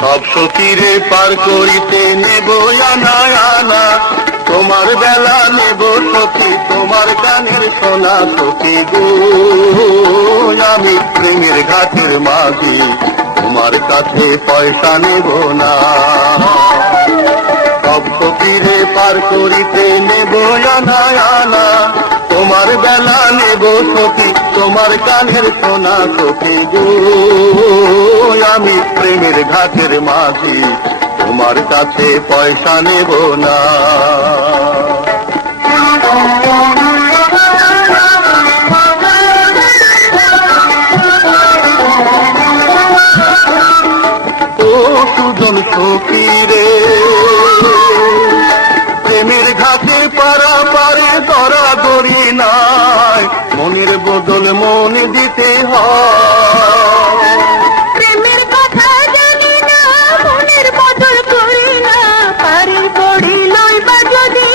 সব সতীরে পার করিতে নেব আনা আনা, তোমার বেলা নেব সখী তোমার কানের সোনা সখী গো। আমি প্রেমের ঘাটের মাঝি, তোমার কাছে পয়সা নেব না। সব সতীরে পার করিতে নেব আনা আনা, তোমার বেলা নেব সখী তোমার কানের সোনা সখী গো। আমি প্রেমের ঘাটের মাঝি, তোমার কাছে পয়সা নেব না। ও সুজন সখী রে, প্রেমের ঘাটে পারা পারে দরাদরি নাই, মনের বদল মন দিতে হয়। প্রেমের কথা জানি না, মনের বদল করি না, পারি পড়ি লইবা যদি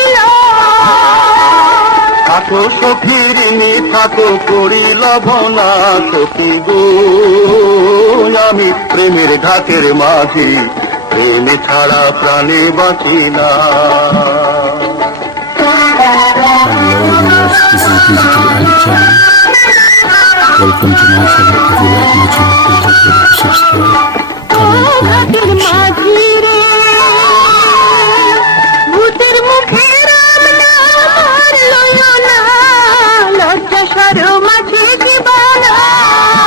থাকো সখীর নি থাকো করি লবনা সখী গো। আমি প্রেমের ঘাটের মাঝি, প্রেম ছাড়া প্রাণে বাঁচি না। Hello viewers, this is Digital Ali channel. Welcome to my channel. If you like my channel, please don't forget to subscribe, comment, like and share. ভূতের মুখে রাম নাম লইও না, লজ্জা শরম আছে জীবনায়।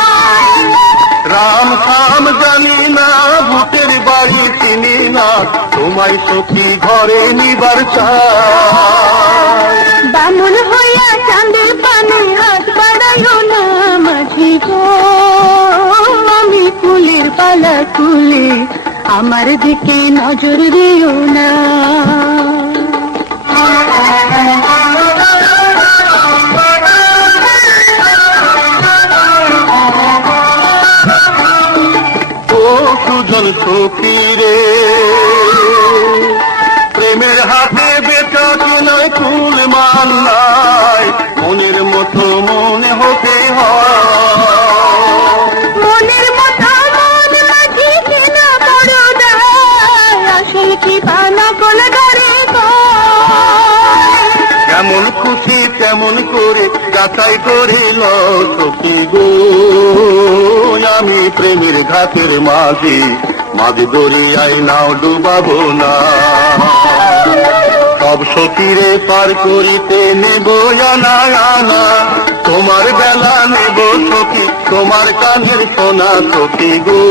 রাম থাম জানি না, ভূতের বাড়ি চিনি না, তোমায় সখী ঘরে নিবার চাই। বামুন হইয়া চাঁদের পানে হাত বাড়াইও না মাঝি গো। আমি ফুলের পালা তুলে আমার দিকে নজর দিও না। ও সুজন সখী রে, প্রেমের হাতে বেচা কিনায় কুল মান নাই, মনের মতো মনে হতে হয়। মনের মতো মন মাঝি কিনা বড় দায়, আসল কি পানা কোন ধরে যেমন খুশি তেমন করে যাচাই করিল সখী গো। আমি প্রেমের ঘাটের মাঝি, মাঝ দরিয়ায় নাও ডুবাবো না। সব সতীরে পার করিতে নেব আনা আনা, তোমার বেলা নেব সখী তোমার কানের সোনা সখী গো।